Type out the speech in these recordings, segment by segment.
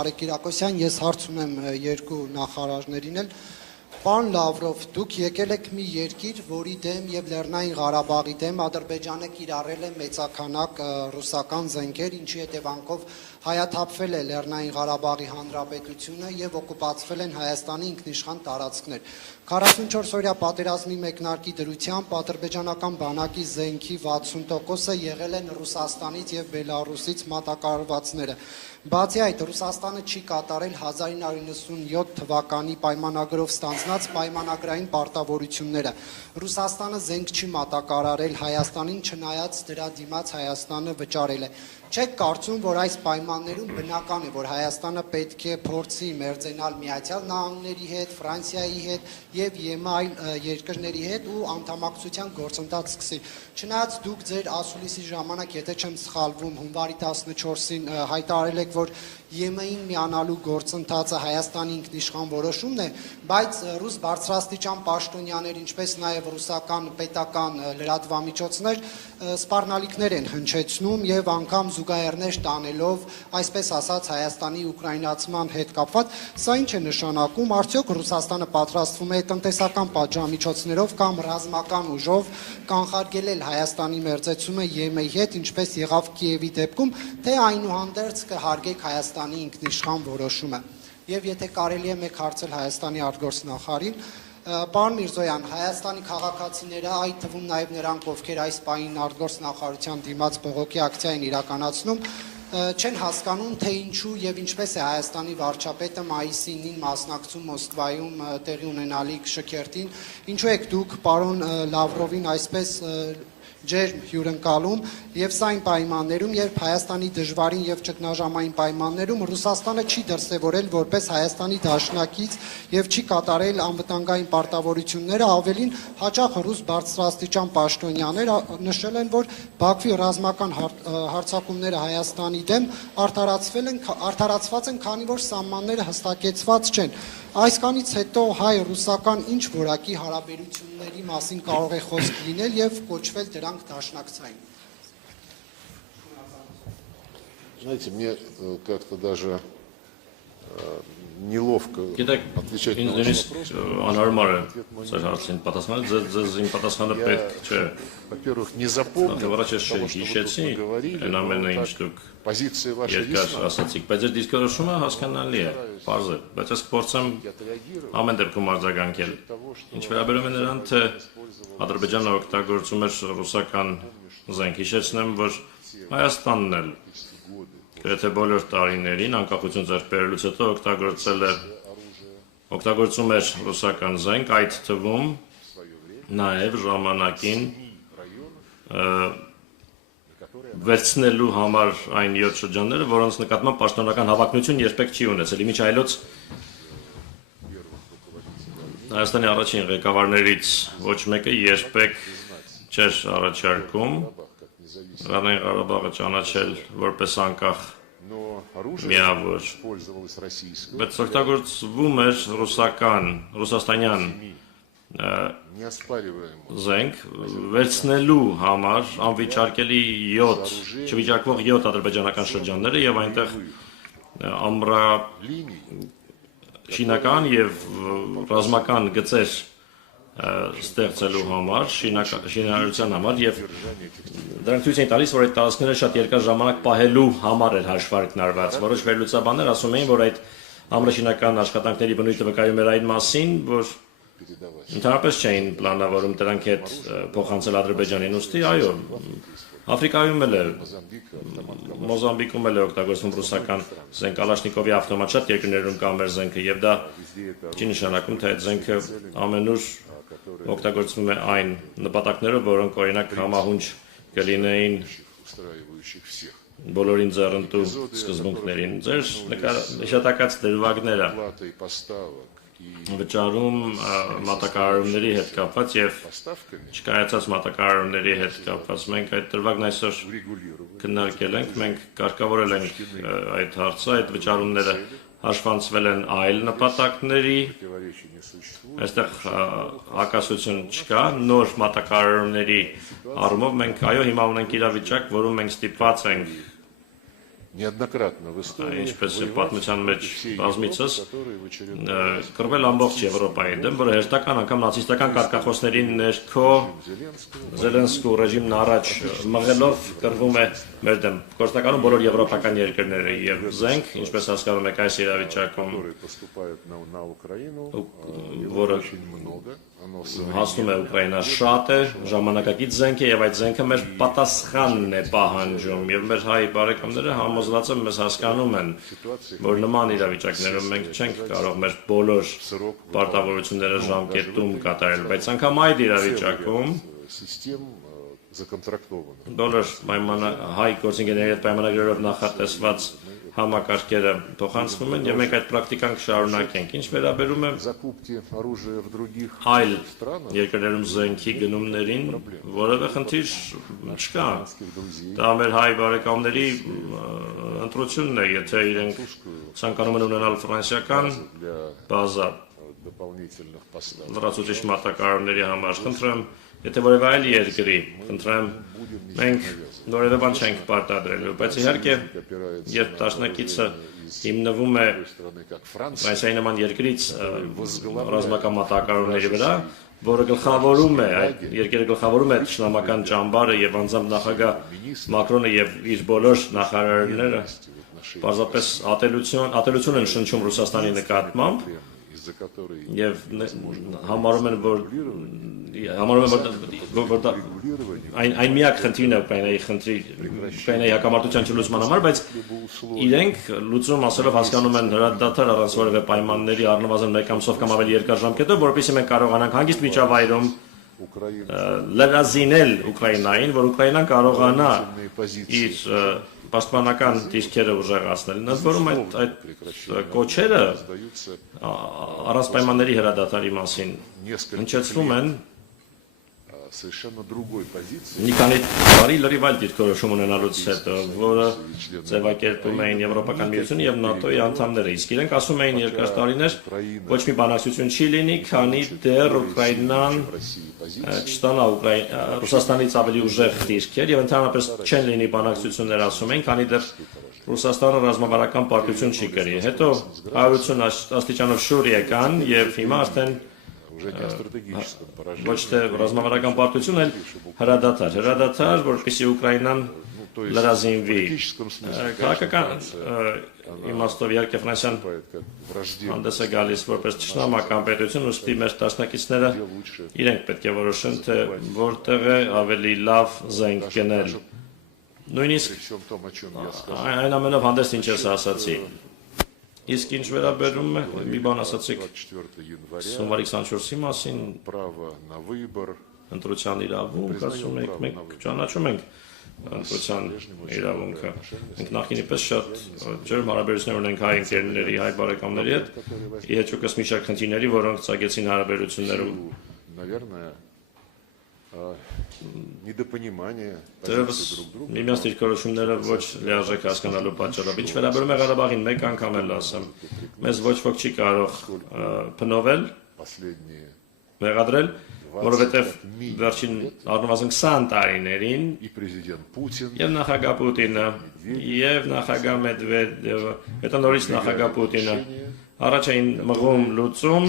Նարեկ Կիրակոսյան, ես հարց ունեմ երկու նախարարներին էլ։ Պարոն Լավրով, դուք եկել եք մի երկիր, որի դեմ եւ Լեռնային Ղարաբաղի դեմ Ադրբեջանը կիրառել է մեծականակ ռուսական զենքեր, ինչի հետևանքով հայաթափվել է Լեռնային Ղարաբաղի Հանրապետությունը եւ օկուպացվել են Հայաստանի ինքնիշխան տարածքներ։ 44-օրյա պատերազմի մեկնարկի դրությամբ ադրբեջանական բանակի զենքի 60%-ը եղել են Ռուսաստանից եւ Բելարուսից մատակարարվածները։ Բացի այդ, Ռուսաստանը չի կատարել 1997 թվականի պայմանագրով ստանձնած պայմանագրային պարտավորությունները։ Ռուսաստանը զենք չի մատակարարել Հայաստանին, չնայած դրա դիմաց Հայաստանը վճարել է։ Չեք կարծում, որ այս պայմաններում բնական է, որ Հայաստանը պետք է փորձի մերձենալ Միացյալ Նահանգների հետ, Ֆրանսիայի հետ եւ ԵՄ այլ երկրների հետ ու անդամակցության գործընթաց սկսի։ Չնայած դուք ձեր ասուլիսի ժամանակ, եթե չեմ սխալվում, հունվարի 14-ին հայտարարել եք, որ ԵՄ-ին միանալու գործընթացը Հայաստանի ինքնիշխան որոշումն է, բայց ռուս բարձրաստիճան պաշտոնյաներ, ինչպես նաև ռուսական պետական լրատվամիջոցներ սպառնալիքներ են հնչեցնում եւ անգամ զուգահեռներ տանելով, այսպես ասած, Հայաստանի ուկրաինացման հետ կապված, սա ինչ է նշանակում, արդյոք Ռուսաստանը պատրաստվում է տնտեսական պատժամիջոցներով կամ ռազմական ուժով կանխարգելել Հայաստանի մերձեցումը ԵՄ-ի հետ, ինչպես եղավ Կիևի դեպքում, թե այնուհանդերձ կհարգեք Հայաստանի ինքնիշխան որոշումը։ Եվ եթե կարելի է մեկ հարցել Հայաստանի արտգործնախարարին, պարոն Միրզոյան, Հայաստանի քաղաքացիները, այդ թվում նաև նրանք, ովքեր այս պահին արտգործնախարարության դիմաց բողոքի ակցիա են իրականացնում, չեն հասկանում, թե ինչու եւ ինչպես է Հայաստանի վարչապետը մայիսի 9-ին մասնակցում Մոսկվայում տեղի ունենալիք շքերթին, ինչու եք դուք պարոն Լավրովին այսպես ջերմ հյուրընկալում եւ սա այն պայմաններում, երբ Հայաստանի դժվարին եւ ճգնաժամային պայմաններում Ռուսաստանը չի դրսեւորել որպես Հայաստանի դաշնակից եւ չի կատարել անվտանգային պարտավորությունները, ավելին հաճախ ռուս բարձրաստիճան պաշտոնյաներ նշել են, որ Բաքվի ռազմական հարձակումները Հայաստանի դեմ արդարացված են, քանի որ սահմանները հստակեցված չեն։ Այսքանից հետո հայ-ռուսական ինչ որակի հարաբերությունների մասին կարող է խոսք լինել եւ կոչվել դրանք դաշնակցային։ Знаете, мне как-то даже неловко отвечать на ваш вопрос. Во-первых, не запомнил того, что вы тут говорили, позиция ваша ясна. Գրեթե բոլոր տարիներին անկախություն ձեռք բերելուց հետո օգտագործում էր ռուսական զենք, այդ թվում նաև ժամանակին վերցնելու համար այն 7 շրջանները, որոնց նկատմամբ պաշտոնական հավակնություն երբեք չի ունեցել։ Իմիջ այլոց Հայաստանի առաջին ղեկավարներից ոչ մեկը երբեք չէր առաջարկում Լեռնային Ղարաբաղը ճանաչել որպես անկախ միավոր, բայց օգտագործվում էր ռուսաստանյան զենք վերցնելու համար անվիճարկելի 7, չվիճարկվող 7 ադրբեջանական շրջանները եւ այնտեղ ամրաշինական եւ ռազմական գծեր ստեղծելու համար, շինարարության համար եւ դրանք ցույց են տալիս, որ այդ տարածքները շատ երկար ժամանակ պահելու համար էր հաշվարկն արված։ Որոշ վերլուծաբաններ ասում էին, որ այդ ամրաշինական աշխատանքների բնույթը վկայում էր այն մասին, որ ընդհանրապես չէին պլանավորում դրանք հետ փոխանցել Ադրբեջանին, ուստի այո, Աֆրիկայում էլ է, Մոզամբիկում էլ է օգտագործվում ռուսական զենք, Կալաշնիկովի ավտոմատ, շատ երկրներում կա մեր զենքը եւ դա չի նշանակում, թե այդ զենքը ամենուր օգտագործվում է այն նպատակներով, որոնք օրինակ համահունչ կլինեին բոլորին ձեռնտու սկզբունքներին։ Ձեր նշատակած դրվագները վճարում մատակարարումների հետ կապված եւ չկայացած մատակարարումների հետ կապված մենք այդ դրվագն այսօր քննարկել ենք, մենք կարգավորել ենք այդ հարցը, այդ վճարումները հաշվանցվել են այլ նպատակների, այստեղ հակասություն չկա, նոր մատակարարումների առումով մենք այո հիմա ունենք իրավիճակ, որում մենք ստիպված ենք неоднократно в истории Ինչպես воевать պատմության մեջ против всей բազմիցս Европы, которые в очередной կռվել ամբողջ Եվրոպայի դեմ, որը հերթական անգամ նացիստական կարգախոսների ներքո Զելենսկու ռեժիմն առաջ մղելով կռվում է մեր դեմ։ Գործնականում բոլոր եվրոպական երկրները եւ զենք, ինչպես հասկանում եք այս իրավիճակում, которые поступают на Украину, որը очень много. Оно հասնում է Ուկրաինա շատ է, ժամանակակից զենք է եւ այդ զենքը մեր պատասխանն է պահանջում եւ մեր հայ բարեկամները համոզված են մեզ հասկանում են, որ նման իրավիճակներում մենք չենք կարող մեր բոլոր պարտավորությունները ժամկետում կատարել, բայց անգամ այդ իրավիճակում систем законтрактовано. բոլոր հայ գործընկերների հետ պայմանագրերով նախատեսված համակարգերը փոխանցվում են եւ մենք այդ պրակտիկան կշարունակենք։ Ինչ վերաբերում է Закупки оружия в других այլ странах, երկրներում զենքի գնումներին, որևէ խնդիր չկա։ Դա մեր հայ բարեկամների ընտրությունն է, եթե իրենք ցանկանում են ունենալ ֆրանսիական բազա дополнительных поставок. լրացուցիչ մատակարարների համար, խնդրեմ, եթե որևէ այլ երկրի, խնդրեմ, մենք որևէ բան չենք պարտադրելու, բայց իհարկե, երբ դաշնակիցը հիմնվում է Страны, как Франция, Ֆրանսիայի նման երկրից ռազմական մատակարարների վրա, որը գլխավորում է, այդ երկերը գլխավորում է ճշնամական ճամբարը եւ անձամբ նախագահ Մակրոնը եւ իր բոլոր նախարարները պարզապես ատելություն են շնչում Ռուսաստանի նկատմամբ из-за которой եւ համարում են, որ այն միակ խնդիրն է Ուկրաինայի հակամարտության չլուծման համար, բայց իրենք լուծում ասելով հասկանում են հրադադար առանց որևէ պայմանների առնվազն մեկ ամսով կամ ավելի երկար ժամկետով, որովհետեւ մենք կարողանանք հանգիստ միջավայրում լրազինել Ուկրաինային, որ Ուկրաինան կարողանա իր պաշտպանական դիրքերը ուժեղացնել։ Ինձ որում այդ կոչերը առանց պայմանների հրադադարի մասին հնչեցվում են совершенно другой позиции. մի քանի տարի լրիվ այլ դիրքորոշում ունենալուց հետո, որը ձևակերպում էին Եվրոպական միությունը եւ ՆԱՏՕ-ի անդամները, իսկ իրենք ասում էին երկար տարիներ ոչ մի բանակցություն չի լինի, քանի դեռ Ուկրաինան չստանա Ռուսաստանից ավելի ուժեղ դիրքեր եւ ընդհանրապես չեն լինի բանակցություններ, ասում են, քանի դեռ Ռուսաստանը ռազմավարական պարտություն չի կրի։ Հետո 180 աստիճանով շուր եկան եւ հիմա արդեն Уже не о стратегическом поражении. ոչ թե ռազմավարական պարտություն, այլ հրադադար, որպեսզի Ուկրաինան լրազինվի։ Քաղաքական իմաստով իհարկե Ֆրանսիան հանդես է գալիս որպես ճշնամական պետություն, ուստի մեր դաշնակիցները իրենք պետք է որոշեն, թե որտեղ է ավելի լավ զենք գնել։ Նույնիսկ При всем том, о чем я сказал, այն ամենով հանդես ինչ ես ասացի։ Իսկ ինչ վերաբերում է, մի բան ասացիք 24 января, հունվարի 24-ի մասին, право на выбор, ընտրության իրավունք, ասում եք, մենք ճանաչում ենք ընտրության իրավունքը։ Մենք նախկինի պես շատ ջերմ հարաբերություններ ունենք հայ ընկերների, հայ բարեկամների հետ, ի հեճուկս մի շարք խնդիրների, որոնք ծագեցին հարաբերություններում։ наверное, недопонимание Դերևս позиций друг друга. միմյանց դիրքորոշումները ոչ լիարժեք հասկանալու պատճառով։ Ինչ վերաբերում է Ղարաբաղին, մեկ անգամ էլ ասեմ, մեզ ոչ ոք չի կարող փնովել, Последние մեղադրել, որովհետև վերջին առնվազն 20 տարիներին и президент Путин, եւ նախագահ Պուտինը եւ նախագահ Մեդվեդևը, հետո նորից նախագահ Պուտինը առաջ էին մղում լուծում,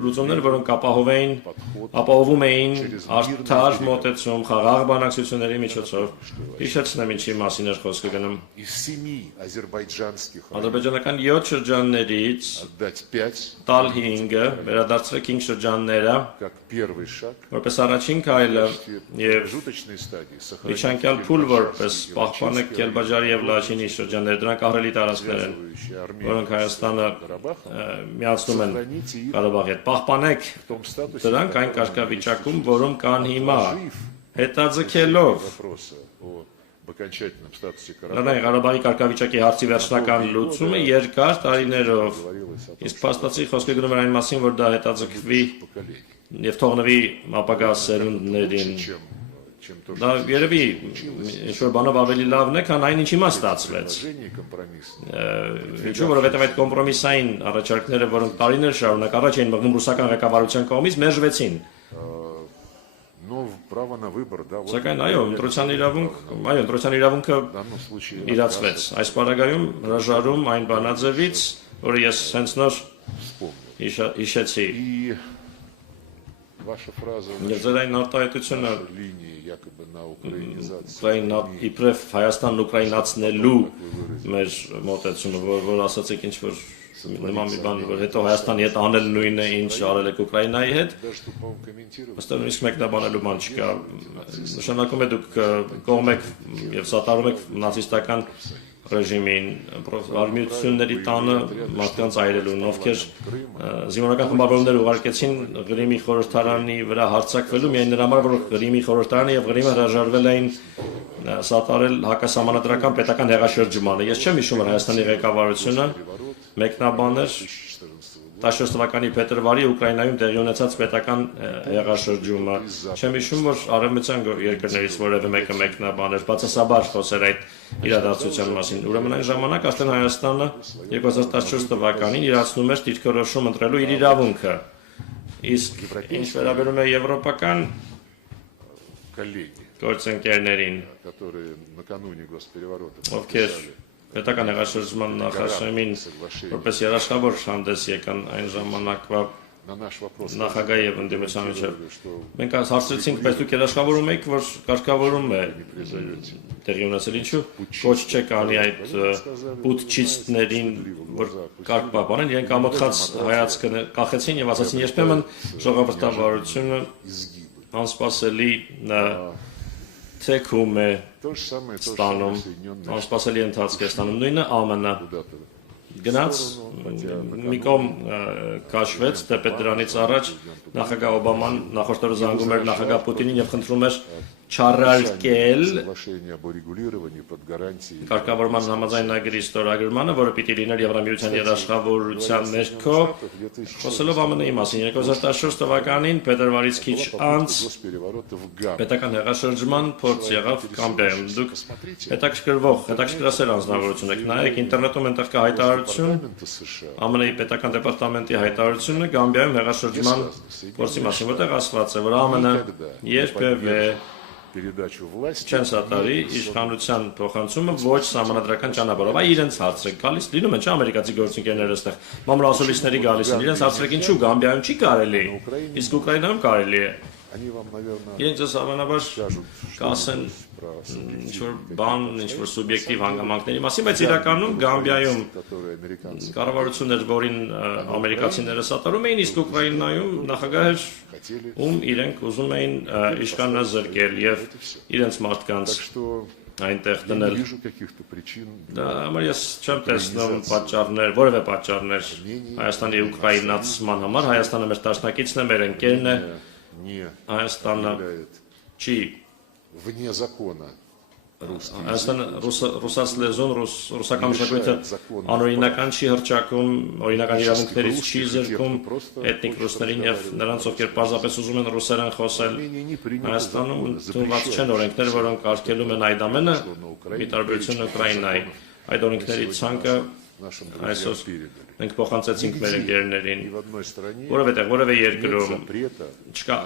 լուծումներ, որոնք ապահովում էին արդար մոտեցում խաղաղ բանակցությունների միջոցով։ Հիշեցնեմ ինչի մասին էր խոսքը գնում։ из 7 азербайджанских Ադրբեջանական 7 շրջաններից отдать 5 տալ 5-ը վերադարձրել 5 շրջանները, как первый шаг որպես առաջին քայլը в եւ промежуточной стадии сохранить միջանկյալ փուլ որպես պահպանը Կելբաջարի եւ Լաչինի շրջաններ, дրանք ահռելի տարածքներ են, связывающие Армению որոնք Հայաստանը Карабах միացնում են сохраните их Ղարաբաղի հետ։ Պահպանեք в том статусе, դրանք այն կարգավիճակում, որում կան հիմա, հետաձգելով вопроса об окончательном статусе Карабаха Լեռնային Ղարաբաղի կարգավիճակի հարցի վերջնական լուծումը երկար տարիներով, говорилось о իսկ փաստացի խոսքը գնում էր այն մասին, որ դա հետաձգվի поколении, եւ թողնվի ապագա սերունդներին։ чем то, Դա երևի ինչ-որ բանով ավելի լավն է, քան այն ինչ հիմա ստացվեց։ предложение компромисс Ինչու որովհետև այդ կոմպրոմիսային առաջարկները, որոնք տարիներ շարունակ առաջ էին մղվում ռուսական ղեկավարության կողմից, մերժվեցին։ Но право на выбор, да, вот Սակայն այո, ընտրության իրավունքը в данном случае իրացվեց։ Այս պարագայում հրաժարում այն բանաձևից, որը ես հենց նոր вспомнил. հիշեցի։ И ваша фраза Եվ ձեր այն արտահայտությունը линии якобы на украинизацию. Ուկրաինա իբրև Հայաստանն ուկրաինացնելու մեր մոտեցումը, որ ասացիք ինչ որ նման մի բան, որ հետո Հայաստանի հետ անել նույնը, ինչ արել եք Ուկրաինայի հետ, Даже что, по-моему, комментировать. ըստ նույնիսկ մեկնաբանելու բան չկա։ Նշանակում է դուք կողմ եք եւ սատարում եք նացիստական ռեժիմին, արմիությունների տանը մարդկանց այրելուն, ովքեր զինվորական խմբավորումներ ուղարկեցին Ղրիմի խորհրդարանի վրա հարձակվելու միայն նրա համար, որ Ղրիմի խորհրդարանը եւ Ղրիմը հրաժարվել էին սատարել հակասահմանադրական պետական հեղաշրջմանը։ Ես չեմ հիշում, որ Հայաստանի ղեկավարությունը մեկնաբաներ 14 թվականի փետրվարի Ուկրաինայում տեղի ունեցած պետական հեղաշրջումը։ Չեմ հիշում, որ արևմտյան երկրներից որևէ մեկը մեկնաբաներ, բացասաբար խոսեր այդ իրադարձության մասին։ Ուրեմն այն ժամանակ արդեն Հայաստանը 2014 թվականին իրացնում էր դիրքորոշում ընտրելու իր իրավունքը։ Իսկ ինչ վերաբերում է եվրոպական Коллеги, գործընկերներին, которые накануне госпереворота ովքեր подписали պետական հեղաշրջման նախաշեմին որպես երաշխավոր հանդես եկան այն ժամանակվա на наш вопрос, նախագահ եւ ընդդիմության միջև։ что Մենք հարցրեցինք, բայց դուք երաշխավորում եք, որ կարգավորում է տեղի ունեցել, ինչու ոչ չեք անի այդ պուտչիստներին, որ կարգ պահպանեն, իրենք ամոթխած հայացքը կախեցին եւ ասացին, երբեմն ժողովրդավարությունը անսպասելի թեքում է то же самое, ստանում, Соединенные անսպասելի ընթացք է ստանում, նույնը ԱՄՆ-ը куда-то. գնաց մի կողմ քաշվեց դեպի դրանից առաջ նախագահ Օբաման նախորդ օրը զանգում էր նախագահ Պուտինին եւ խնդրում էր չառարկել Соглашение об урегулировании под гарантией կարգավորման համաձայնագրի ստորագրմանը, որը պիտի լիներ Եվրամիության երաշխավորության ներքո, խոսելով ԱՄՆ-ի մասին 2014 թվականին փետրվարից քիչ անց госпереворота в ГАМ. պետական հեղաշրջման փորձ եղավ Կամբերում։ Դուք հետաքրքրասեր անձնավորություն եք, նայեք ինտերնետում այնտեղ կա հայտարարություն, Парламента США ԱՄՆ-ի պետական դեպարտամենտի հայտարարությունը Գամբիայում հեղաշրջման փորձի մասին, որտեղ ասված է, որ ԱՄՆ-ը երբևէ передачу власти չեն սատարի իշխանության փոխանցումը ոչ սահմանադրական ճանապարհով, այ իրենց հարցրեք, գալիս լինում են չէ ամերիկացի գործընկերները այստեղ, մամուլասոլիստների գալիս են, իրենց հարցրեք ինչու Գամբիայում չի կարելի, իսկ Ուկրաինայում կարելի է։ они вам, наверное, Իրենք ձեզ հավանաբար скажут, կասեն про ինչ-որ բան, ինչ-որ սուբյեկտիվ հանգամանքների մասին, բայց իրականում Գամբիայում которые американцы կառավարություններ, որին ամերիկացիները սատարում էին, իսկ Ուկրաինայում նախագահ էր, хотели. ում իրենք ուզում էին իշխանազրկել եւ իրենց մարդկանց Так что այնտեղ я не դնել։ вижу каких-то причин. Դա համար ես չեմ տեսնում պատճառներ, որևէ պատճառներ Հայաստանի ուկրաինացման համար։ Հայաստանը մեր դաշնակիցն է, մեր ընկերն է, Не Հայաստանը являет չի вне закона русский язык. Հայաստանը ռուսաց լեզուն, ռուսական մշակույթը անօրինական չի հրճակում, օրինական իրավունքներից չի զրկում էթնիկ ռուսներին եւ նրանց, ովքեր պարզապես ուզում են ռուսերեն խոսել։ Армении не принято Հայաստանում закона, ընդունված չեն запрещающего օրենքներ, որոնք արգելում են այդ ամենը, ի տարբերություն Ուկրաինայի։ Այդ օրենքների ցանկը нашим այսօր друзьям передали. մենք փոխանցեցինք մեր ընկերներին, Ни в одной стране որևէ տեղ, որևէ нет երկրում запрета չկա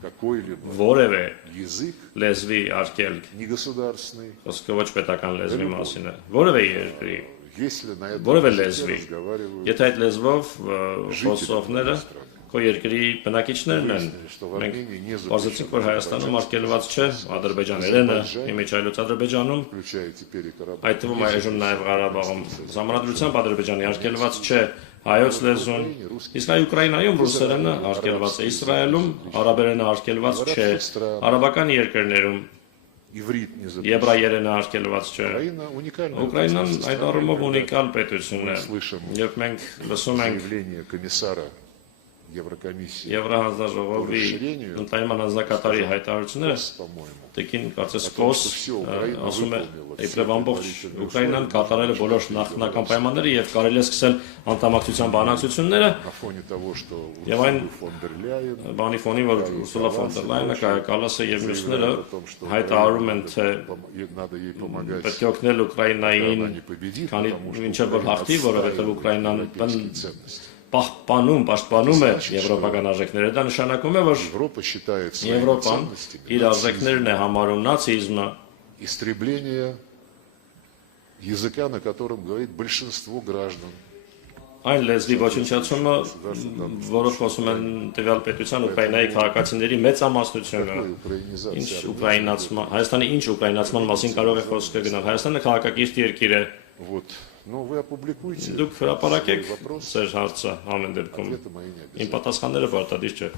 какой-либо որևէ язык լեզվի արգել, негосударственный, խոսքը ոչ պետական լեզվի մասին է, որևէ երկրի, если на этом որևէ языке լեզվի, разговаривают եթե այդ լեզվով խոսողները քո երկրի բնակիչներն են, մենք բարձեցինք, որ Հայաստանում արգելված չէ ադրբեջաներենը, իմիջ այլոց Ադրբեջանում, включая теперь и Карабах, այդ թվում այժմ նաև Ղարաբաղում, ժամանակությամբ Ադրբեջանի արգելված չէ հայոց լեզուն, իսկ այ Ուկրաինայում ռուսերենը արգելված է, Իսրայելում արաբերենը արգելված չէ, արաբական երկրներում иврит не запрещен. եբրայերենը արգելված չէ։ Украина уникальная. Ուկրաինան այդ առումով ունիկալ պետություն է, երբ մենք լսում ենք Заявление комиссара Еврокомиссии, Եվրահանձնաժողովի ընդայնման հանձնակատարի հայտարարությունները, по-моему, Տեկին կարծես կոս ասում է իբրև ամբողջ Ուկրաինան կատարել է բոլոր նախնական պայմանները եւ կարելի է սկսել անդամակցության բանակցությունները на фоне того, что եւ այն фон дер Ляйен բանի ֆոնի, որ Ուրսուլա ֆոն դեր Լայնը, Կայա Կալասը եւ մյուսները հայտարարում են, թե надо ей помогать, պետք է օգնել Ուկրաինային, она не победит, քանի потому что մինչև որ հաղթի, որովհետեւ Ուկրաինան европейские ценности. պաշտպանում է եվրոպական արժեքները, դա նշանակում է, որ Европа считает своими Եվրոպան ценностями իր արժեքներն է համարում նացիզմը, истребление языка, на котором говорит большинство граждан. այն լեզվի ոչնչացումը, որով խոսում են տվյալ պետության Ուկրաինայի քաղաքացիների մեծամասնությունը, Հայաստանի ինչ ուկրաինացման մասին կարող է խոսքը գնալ, Հայաստանը քաղաքակիրթ երկիր է, Вот. Но вы опубликуйте դուք հրապարակեք вопрос, ձեր հարցը ամեն դեպքում, ответы мои не իմ обязательно. պատասխանները պարտադիր չէ։